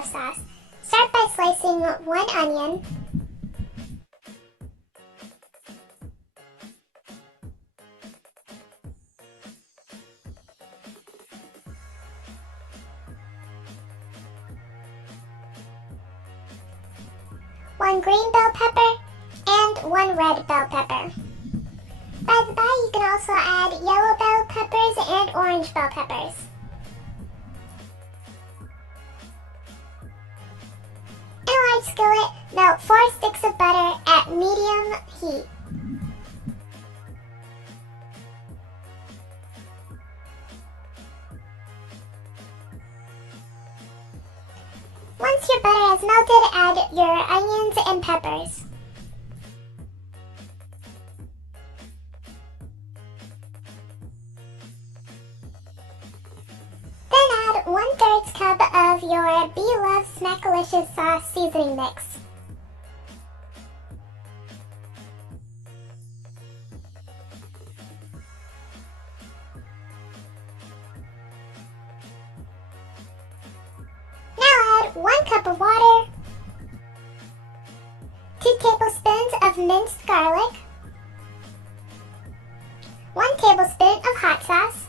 meatloaf sauce. Start by slicing 1 onion, one green bell pepper, and 1 red bell pepper. By the by, you can also add yellow bell peppers and orange bell peppers. In a large skillet, melt 4 sticks of butter at medium heat. Once your butter has melted, add your onions and peppers. Then add 1/3 cup of your BLOVE SMACKALICIOUS sauce seasoning mix. Now add 1 cup of water, 2 tablespoons of minced garlic, 1 tablespoon of hot sauce,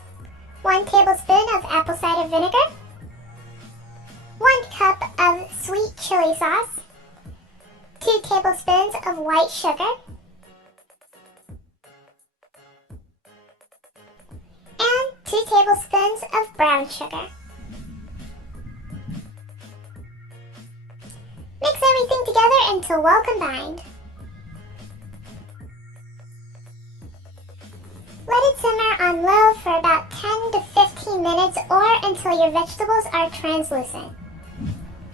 1 tablespoon of apple cider vinegar, 1 cup of sweet chili sauce, 2 tablespoons of white sugar, and 2 tablespoons of brown sugar. Mix everything together until well combined. Let it simmer on low for about 10 to 15 minutes or until your vegetables are translucent.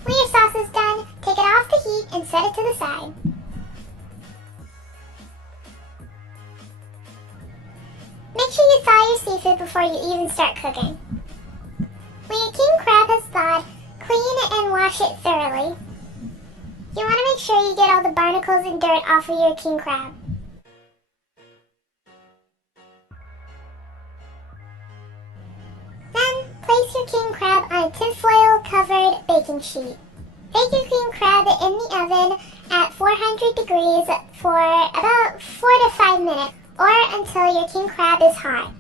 When your sauce is done, take it off the heat and set it to the side. Make sure you thaw your seafood before you even start cooking. When your king crab has thawed, clean and wash it thoroughly. You want to make sure you get all the barnacles and dirt off of your king crab. Place your king crab on a tinfoil covered baking sheet. Bake your king crab in the oven at 400 degrees for about 4 to 5 minutes or until your king crab is hot.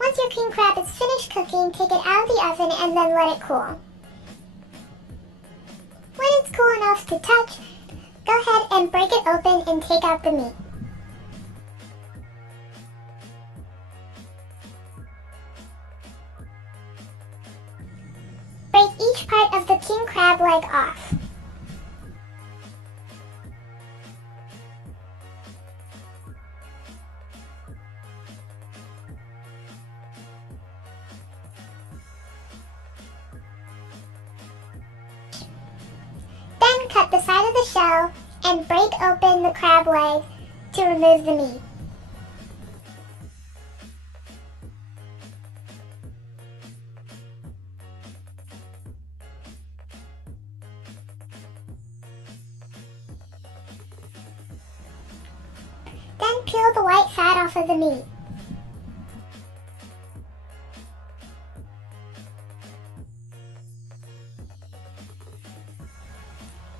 Once your king crab is finished cooking, take it out of the oven and then let it cool. When it's cool enough to touch, go ahead and break it open and take out the meat. Break each part of the king crab leg off. Then cut the side of the shell and break open the crab leg to remove the meat. Then peel the white fat off of the meat.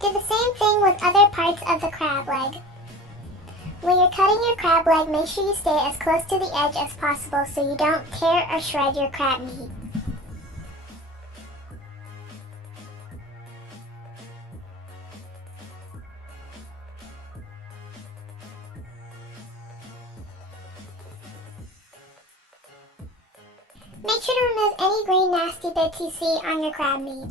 Do the same thing with other parts of the crab leg. When you're cutting your crab leg, make sure you stay as close to the edge as possible so you don't tear or shred your crab meat. Make sure to remove any green nasty bits you see on your crab meat.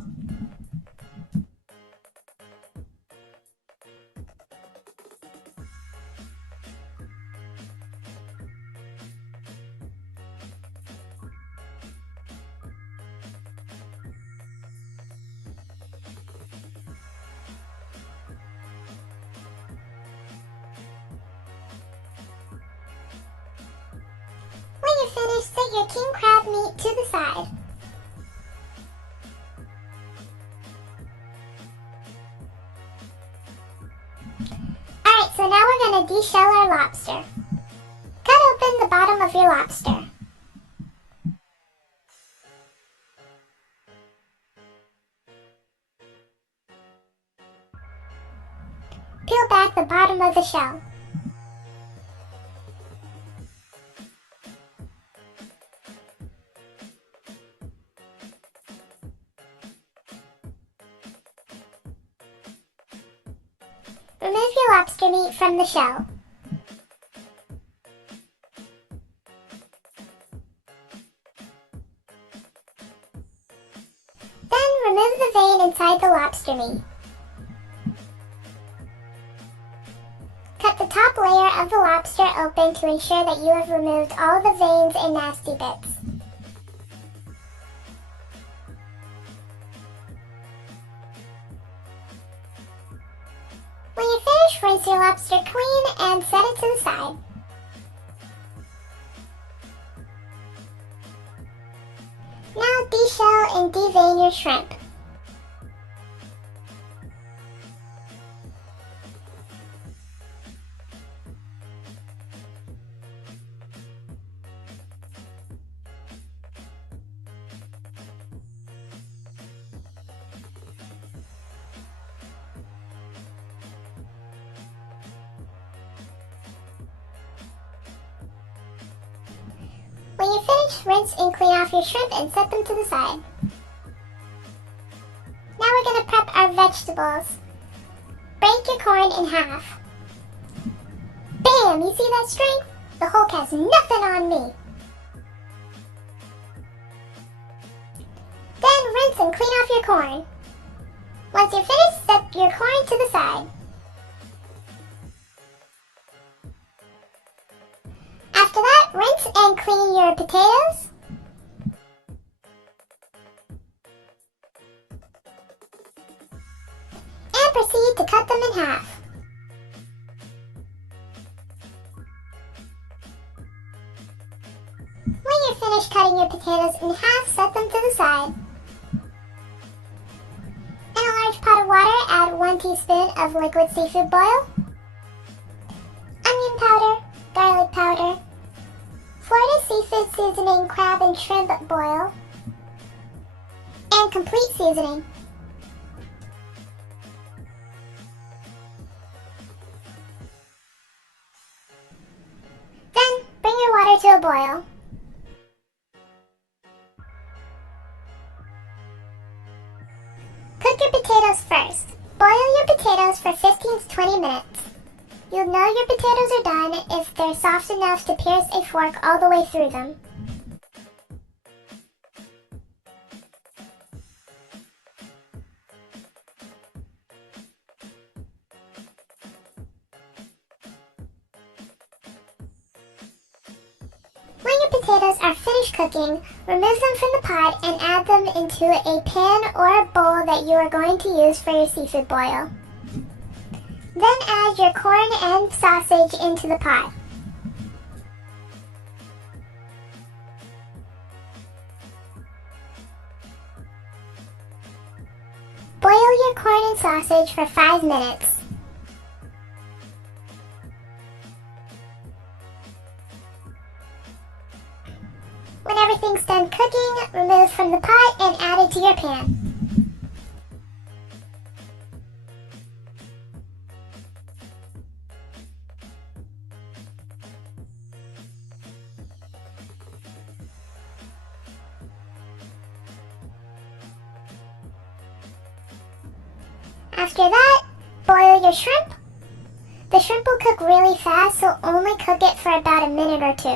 When you're finished, set your king crab meat to the side. Alright, so now we're going to deshell our lobster. Cut open the bottom of your lobster. Peel back the bottom of the shell. Remove your lobster meat from the shell. Then remove the vein inside the lobster meat. Cut the top layer of the lobster open to ensure that you have removed all the veins and nasty bits. When you're finished, rinse your lobster clean and set it to the side. Now deshell and devein your shrimp. When you're finished, rinse and clean off your shrimp and set them to the side. Now we're going to prep our vegetables. Break your corn in half. Bam! You see that strength? The Hulk has nothing on me. Then rinse and clean off your corn. Once you're finished, set your corn to the side. After that, rinse and clean your potatoes. And proceed to cut them in half. When you're finished cutting your potatoes in half, set them to the side. In a large pot of water, add 1 teaspoon of liquid seafood boil, onion powder, garlic powder, Florida seafood seasoning crab and shrimp boil, and complete seasoning. Then bring your water to a boil. Cook your potatoes first. Boil your potatoes for 15 to 20 minutes. You'll know your potatoes are done if they're soft enough to pierce a fork all the way through them. When your potatoes are finished cooking, remove them from the pot and add them into a pan or a bowl that you are going to use for your seafood boil. Then add your corn and sausage into the pot. Boil your corn and sausage for 5 minutes. When everything's done cooking, remove from the pot and add it to your pan. After that, boil your shrimp. The shrimp will cook really fast, so only cook it for about a minute or 2.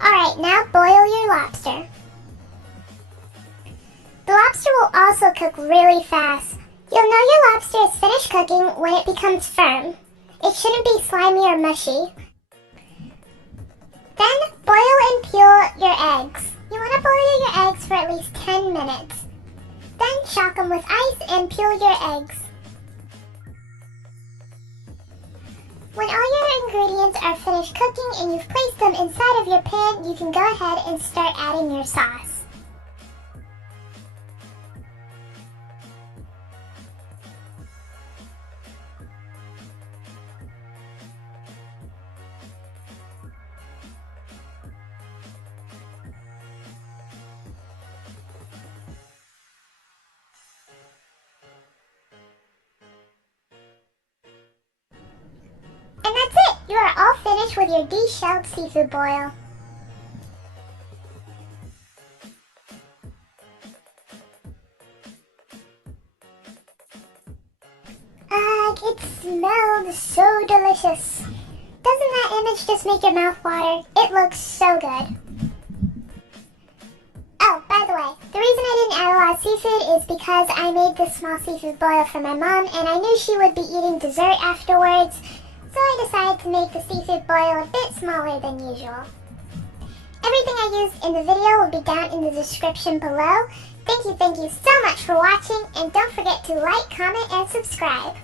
Alright, now boil your lobster. The lobster will also cook really fast. You'll know your lobster is finished cooking when it becomes firm. It shouldn't be slimy or mushy. Then boil and peel your eggs. You want to boil your eggs for at least 10 minutes. Then shock them with ice and peel your eggs. When all your ingredients are finished cooking and you've placed them inside of your pan, you can go ahead and start adding your sauce. You are all finished with your de-shelled seafood boil. It smelled so delicious. Doesn't that image just make your mouth water? It looks so good. Oh, by the way, the reason I didn't add a lot of seafood is because I made this small seafood boil for my mom, and I knew she would be eating dessert afterwards, so I decided to make the seafood boil a bit smaller than usual. Everything I used in the video will be down in the description below. Thank you so much for watching, and don't forget to like, comment, and subscribe.